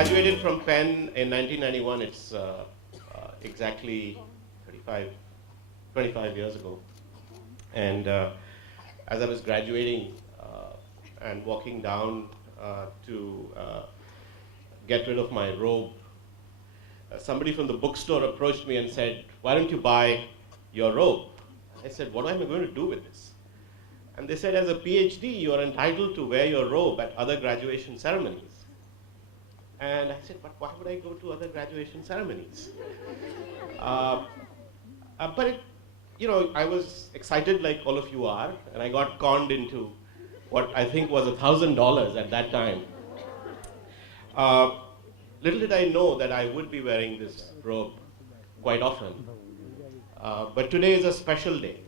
graduated from Penn in 1991. It's exactly 25 years ago. And as I was graduating and walking down to get rid of my robe, somebody from the bookstore approached me and said, "Why don't you buy your robe?" I said, "What am I going to do with this?" And they said, "As a PhD, you are entitled to wear your robe at other graduation ceremonies." And I said, "But why would I go to other graduation ceremonies?" But it, I was excited like all of you are, and I got conned into what I think was $1,000 at that time. Little did I know that I would be wearing this robe quite often. But today is a special day.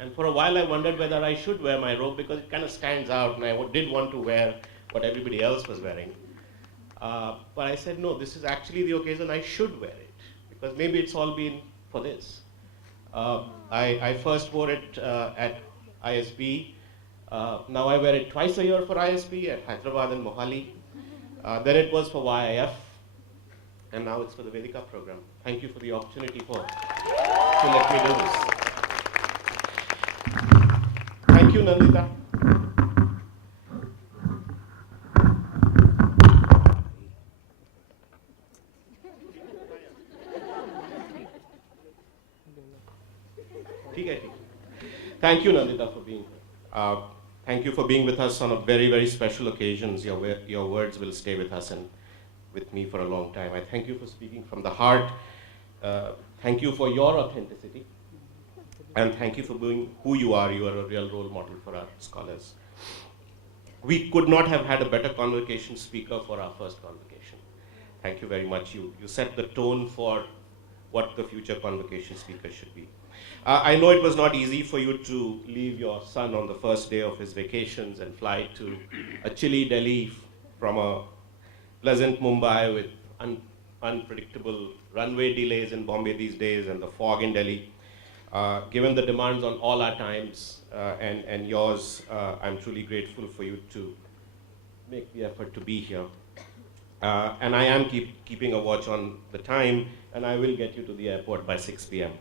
And for a while I wondered whether I should wear my robe because it kind of stands out, and I did want to wear what everybody else was wearing. But I said, no, this is actually the occasion I should wear it, because maybe it's all been for this. I first wore it at ISB. Now I wear it twice a year for ISB at Hyderabad and Mohali. Then it was for YIF, and now it's for the Vedica program. Thank you for the opportunity to let me do this. Thank you, Nandita. Thank you, Nandita, for being here. Thank you for being with us on a very, very special occasions. Your words will stay with us and with me for a long time. I thank you for speaking from the heart. Thank you for your authenticity. And thank you for being who you are. You are a real role model for our scholars. We could not have had a better convocation speaker for our first convocation. Thank you very much. You set the tone for what the future convocation speaker should be. I know it was not easy for you to leave your son on the first day of his vacations and fly to a chilly Delhi from a pleasant Mumbai with unpredictable runway delays in Bombay these days and the fog in Delhi. Given the demands on all our times and yours, I'm truly grateful for you to make the effort to be here. And I am keeping a watch on the time, and I will get you to the airport by 6 p.m.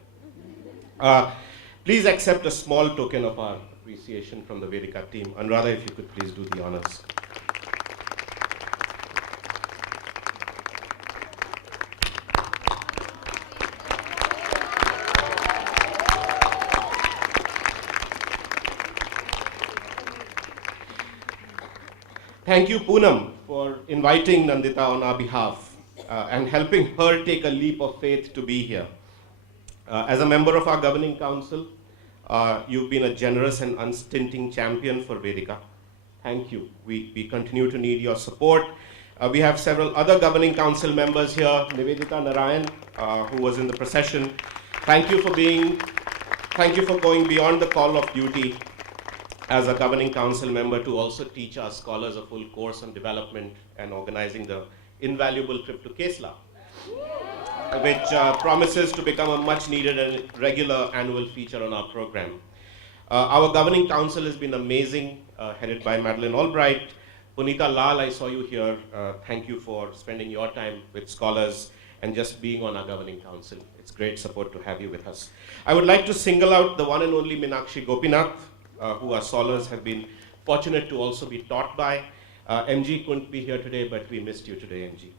Please accept a small token of our appreciation from the Vedica team. Anuradha, if you could please do the honors. Thank you, Poonam, for inviting Nandita on our behalf and helping her take a leap of faith to be here. As a member of our governing council, you've been a generous and unstinting champion for Vedica. Thank you. We continue to need your support. We have several other governing council members here. Nivedita Narayan, who was in the procession. Thank you for going beyond the call of duty as a governing council member to also teach our scholars a full course on development and organizing the invaluable trip to Kesla, which promises to become a much needed and regular annual feature on our program. Our governing council has been amazing, headed by Madeleine Albright. Punita Lal, I saw you here. Thank you for spending your time with scholars and just being on our governing council. It's great support to have you with us. I would like to single out the one and only Meenakshi Gopinath, who our scholars have been fortunate to also be taught by. MG couldn't be here today, but we missed you today, MG.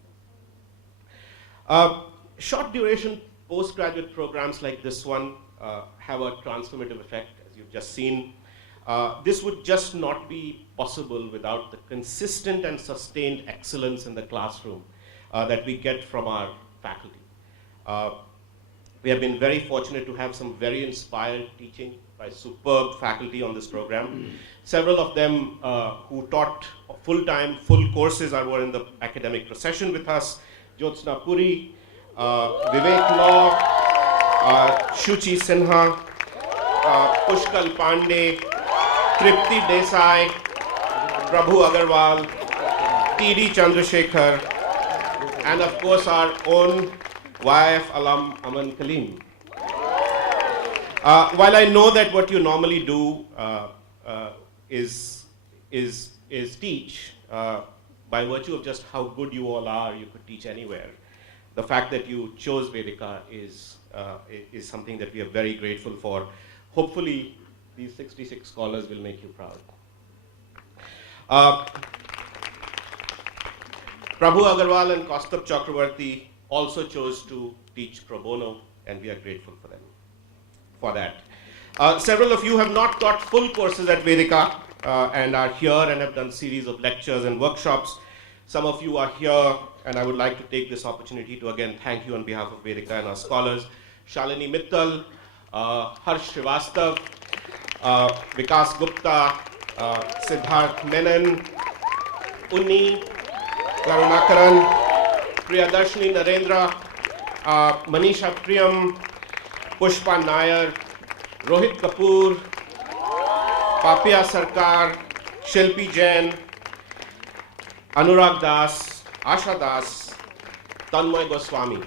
Short duration postgraduate programs like this one have a transformative effect, as you've just seen. This would just not be possible without the consistent and sustained excellence in the classroom that we get from our faculty. We have been very fortunate to have some very inspired teaching by superb faculty on this program. Several of them who taught full-time, full courses were in the academic procession with us. Jyotsna Puri, Vivek Law, Shuchi Sinha, Pushkal Pandey, Tripti Desai, Prabhu Agarwal, T.D. Chandrasekhar, and of course our own YF alum Aman Kaleem. While I know that what you normally do is teach, by virtue of just how good you all are, you could teach anywhere. The fact that you chose Vedica is something that we are very grateful for. Hopefully, these 66 scholars will make you proud. Prabhu Agarwal and Kaustubh Chakravarti also chose to teach pro bono, and we are grateful for them for that. Several of you have not taught full courses at Vedica and are here and have done series of lectures and workshops. Some of you are here, and I would like to take this opportunity to again thank you on behalf of Vedica and our scholars. Shalini Mittal, Harsh Srivastav, Vikas Gupta, Siddharth Menon, Unni, Karunakaran, Priyadarshini Narendra, Manisha Priyam, Pushpa Nair, Rohit Kapoor, Papia Sarkar, Shilpi Jain, Anurag Das, Asha Das, Tanmoy Goswami.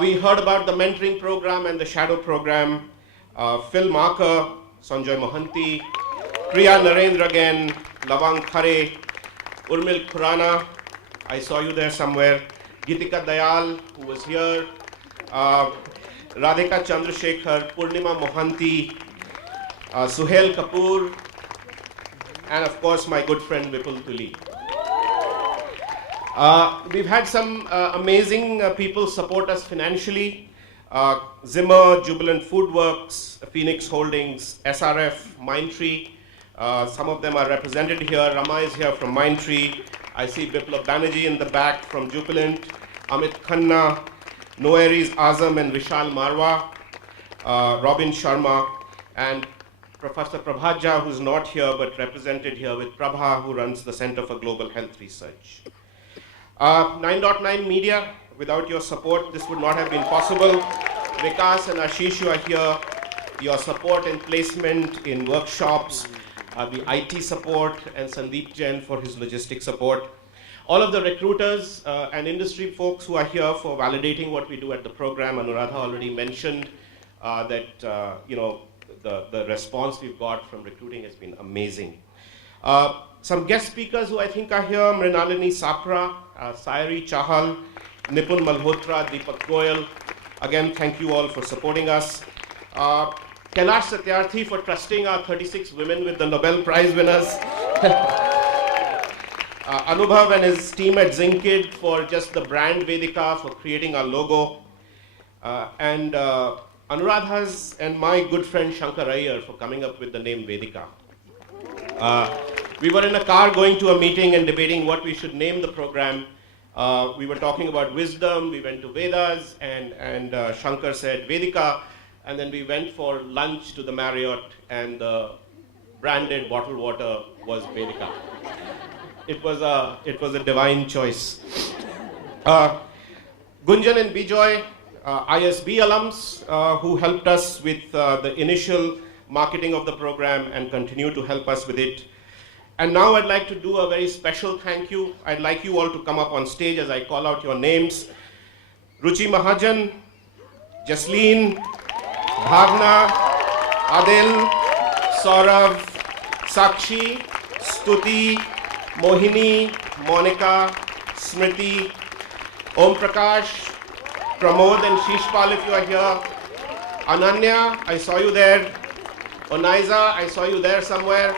We heard about the mentoring program and the shadow program. Phil Marker, Sanjoy Mohanty, Priya Narendra again, Lavang Khare, Urmil Khurana, I saw you there somewhere, Gitika Dayal, who was here, Radhika Chandrasekhar, Purnima Mohanty, Suhail Kapoor, and of course my good friend Vipul Tuli. We've had some amazing people support us financially. Zimmer, Jubilant Foodworks, Phoenix Holdings, SRF, Mindtree. Some of them are represented here. Rama is here from Mindtree. I see Biplab Banerjee in the back from Jubilant. Amit Khanna, Noeris Azam and Vishal Marwa, Robin Sharma, and Professor Prabhaja, who's not here but represented here with Prabha, who runs the Center for Global Health Research. 9.9 Media, without your support, this would not have been possible. Vikas and Ashish, you are here. Your support and placement in workshops, the IT support, and Sandeep Jain for his logistic support. All of the recruiters and industry folks who are here for validating what we do at the program. Anuradha already mentioned that the response we've got from recruiting has been amazing. Some guest speakers who I think are here: Mrinalini Sapra, Sayari Chahal, Nipun Malhotra, Deepak Goyal. Again, thank you all for supporting us. Kailash Satyarthi for trusting our 36 women with the Nobel Prize winners. Anubhav and his team at Zinkid for just the brand Vedica, for creating our logo. And Anuradha's and my good friend Shankar Iyer for coming up with the name Vedica. We were in a car going to a meeting and debating what we should name the program. We were talking about wisdom, we went to Vedas, and Shankar said Vedica, and then we went for lunch to the Marriott, and the branded bottled water was Vedica. It was a divine choice. Gunjan and Bijoy, ISB alums, who helped us with the initial marketing of the program and continue to help us with it. And now I'd like to do a very special thank you. I'd like you all to come up on stage as I call out your names. Ruchi Mahajan, Jasleen, Bhavna, Adil, Saurav, Sakshi, Stuti, Mohini, Monica, Smriti, Om Prakash, Pramod and Shishpal if you are here. Ananya, I saw you there. Onaiza, I saw you there somewhere.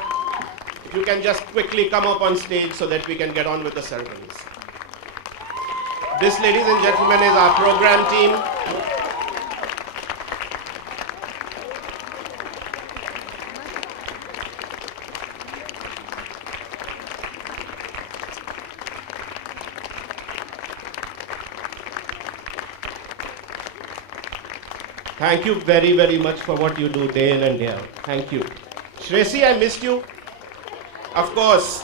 If you can just quickly come up on stage so that we can get on with the ceremonies. This, ladies and gentlemen, is our program team. Thank you very, very much for what you do day in and day out. Thank you. Shresi, I missed you. Of course.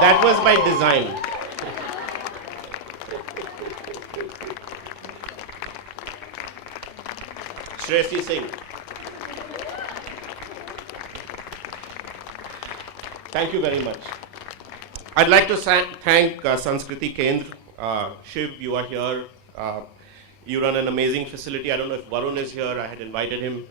That was by design. Shresi Singh. Thank you very much. I'd like to thank Sanskriti Kendra. Shiv, you are here. You run an amazing facility. I don't know if Varun is here. I had invited him.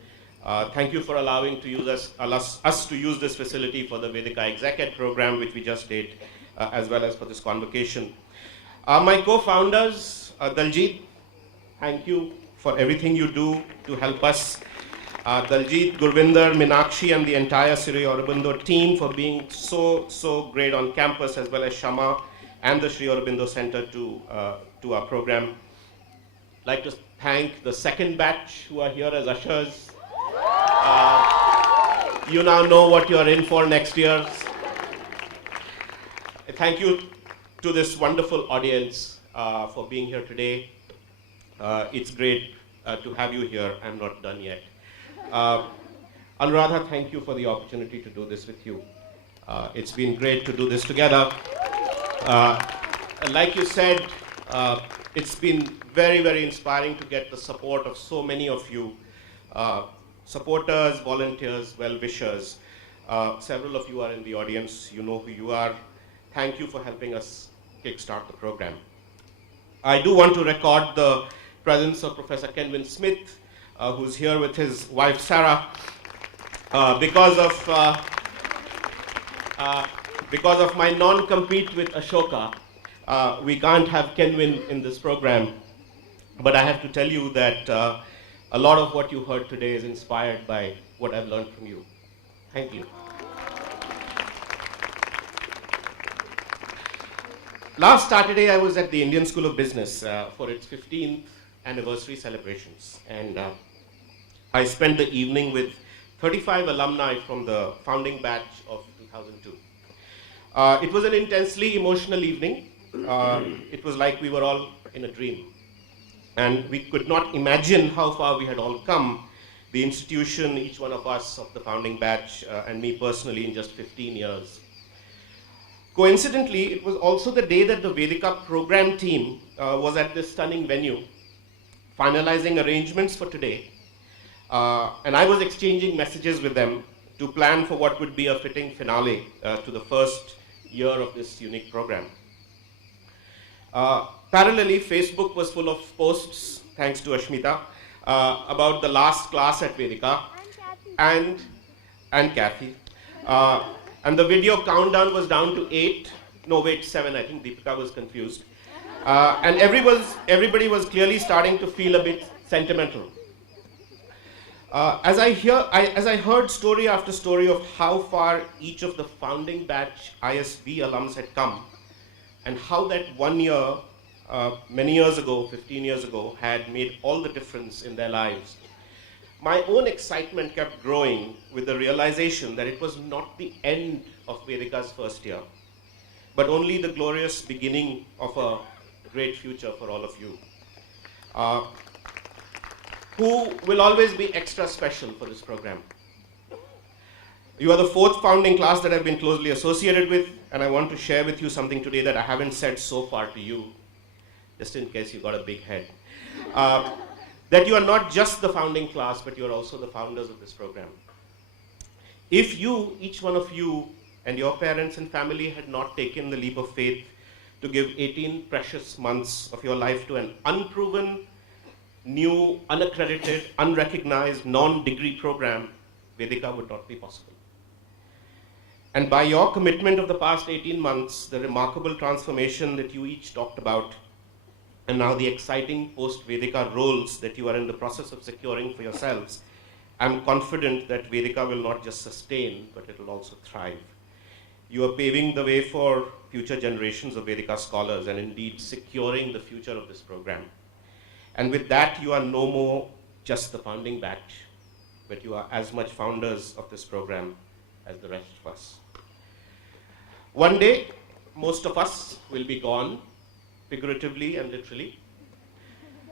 Thank you for allowing to use us to use this facility for the Vedica Exec program, which we just did, as well as for this convocation. My co-founders, Daljit, thank you for everything you do to help us. Daljit, Gurvinder, Minakshi, and the entire Sri Aurobindo team for being so great on campus, as well as Shama and the Sri Aurobindo Center to our program. I'd like to thank the second batch who are here as ushers. You now know what you're in for next year. Thank you to this wonderful audience for being here today. It's great to have you here. I'm not done yet. Anuradha, thank you for the opportunity to do this with you. It's been great to do this together. Like you said, it's been very inspiring to get the support of so many of you, supporters, volunteers, well-wishers. Several of you are in the audience. You know who you are. Thank you for helping us kickstart the program. I do want to record the presence of Professor Kenwin Smith, who's here with his wife Sarah. Because of my non-compete with Ashoka, we can't have Kenwin in this program. But I have to tell you that a lot of what you heard today is inspired by what I've learned from you. Thank you. Last Saturday, I was at the Indian School of Business for its 15th anniversary celebrations. And I spent the evening with 35 alumni from the founding batch of 2002. It was an intensely emotional evening. It was like we were all in a dream. And we could not imagine how far we had all come, the institution, each one of us of the founding batch, and me personally in just 15 years. Coincidentally, it was also the day that the Vedica program team was at this stunning venue, finalizing arrangements for today. And I was exchanging messages with them to plan for what would be a fitting finale to the first year of this unique program. Parallelly, Facebook was full of posts, thanks to Ashmita, about the last class at Vedica, and Kathy. And the video countdown was down to 7, I think Deepika was confused. And everybody was clearly starting to feel a bit sentimental. As I heard story after story of how far each of the founding batch ISB alums had come, and how that 1 year, many years ago, 15 years ago, had made all the difference in their lives, my own excitement kept growing with the realization that it was not the end of Vedica's first year, but only the glorious beginning of a great future for all of you, who will always be extra special for this program. You are the fourth founding class that I've been closely associated with, and I want to share with you something today that I haven't said so far to you, just in case you got a big head. That you are not just the founding class, but you are also the founders of this program. If you, each one of you, and your parents and family had not taken the leap of faith to give 18 precious months of your life to an unproven, new, unaccredited, unrecognized, non-degree program, Vedica would not be possible. And by your commitment of the past 18 months, the remarkable transformation that you each talked about, and now the exciting post-Vedica roles that you are in the process of securing for yourselves, I'm confident that Vedica will not just sustain, but it will also thrive. You are paving the way for future generations of Vedica scholars, and indeed securing the future of this program. And with that, you are no more just the founding batch, but you are as much founders of this program as the rest of us. One day, most of us will be gone, figuratively and literally.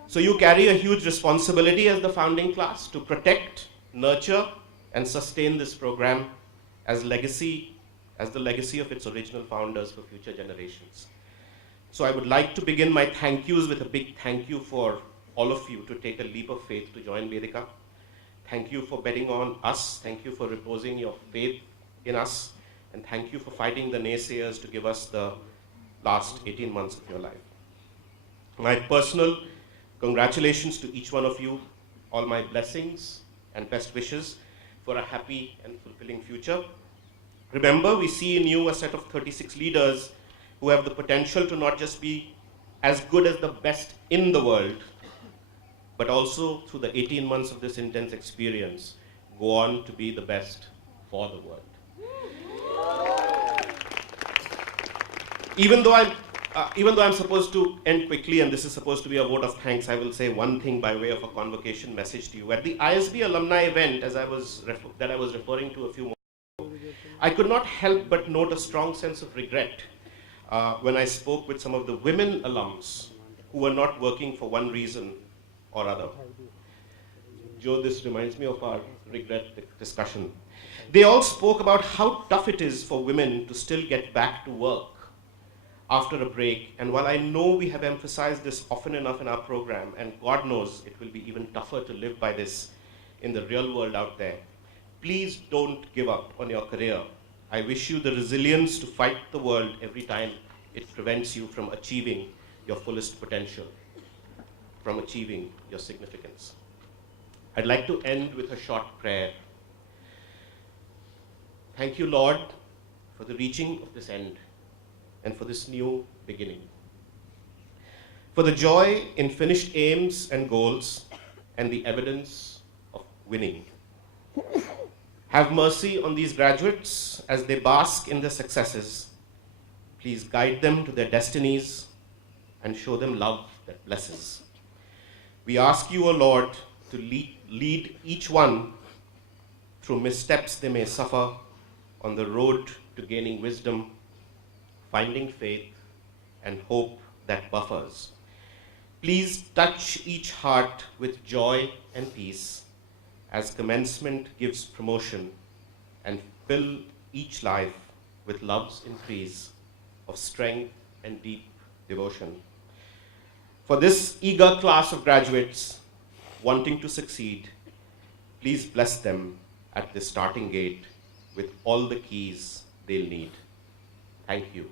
So you carry a huge responsibility as the founding class to protect, nurture, and sustain this program as the legacy of its original founders for future generations. So I would like to begin my thank yous with a big thank you for all of you to take a leap of faith to join Vedica. Thank you for betting on us. Thank you for reposing your faith in us. And thank you for fighting the naysayers to give us the last 18 months of your life. My personal congratulations to each one of you, all my blessings and best wishes for a happy and fulfilling future. Remember, we see in you a set of 36 leaders who have the potential to not just be as good as the best in the world, but also through the 18 months of this intense experience, go on to be the best for the world. Even though I'm supposed to end quickly, and this is supposed to be a vote of thanks, I will say one thing by way of a convocation message to you. At the ISB alumni event, that I was referring to a few moments ago, I could not help but note a strong sense of regret when I spoke with some of the women alums who were not working for one reason or other. Joe, this reminds me of our regret discussion. They all spoke about how tough it is for women to still get back to work after a break. And while I know we have emphasized this often enough in our program, and God knows it will be even tougher to live by this in the real world out there, please don't give up on your career. I wish you the resilience to fight the world every time it prevents you from achieving your fullest potential, from achieving your significance. I'd like to end with a short prayer. Thank you, Lord, for the reaching of this end and for this new beginning. For the joy in finished aims and goals and the evidence of winning. Have mercy on these graduates as they bask in their successes. Please guide them to their destinies and show them love that blesses. We ask you, O Lord, to lead each one through missteps they may suffer on the road to gaining wisdom, finding faith, and hope that buffers. Please touch each heart with joy and peace as commencement gives promotion, and fill each life with love's increase of strength and deep devotion. For this eager class of graduates wanting to succeed, please bless them at the starting gate with all the keys they'll need. Thank you.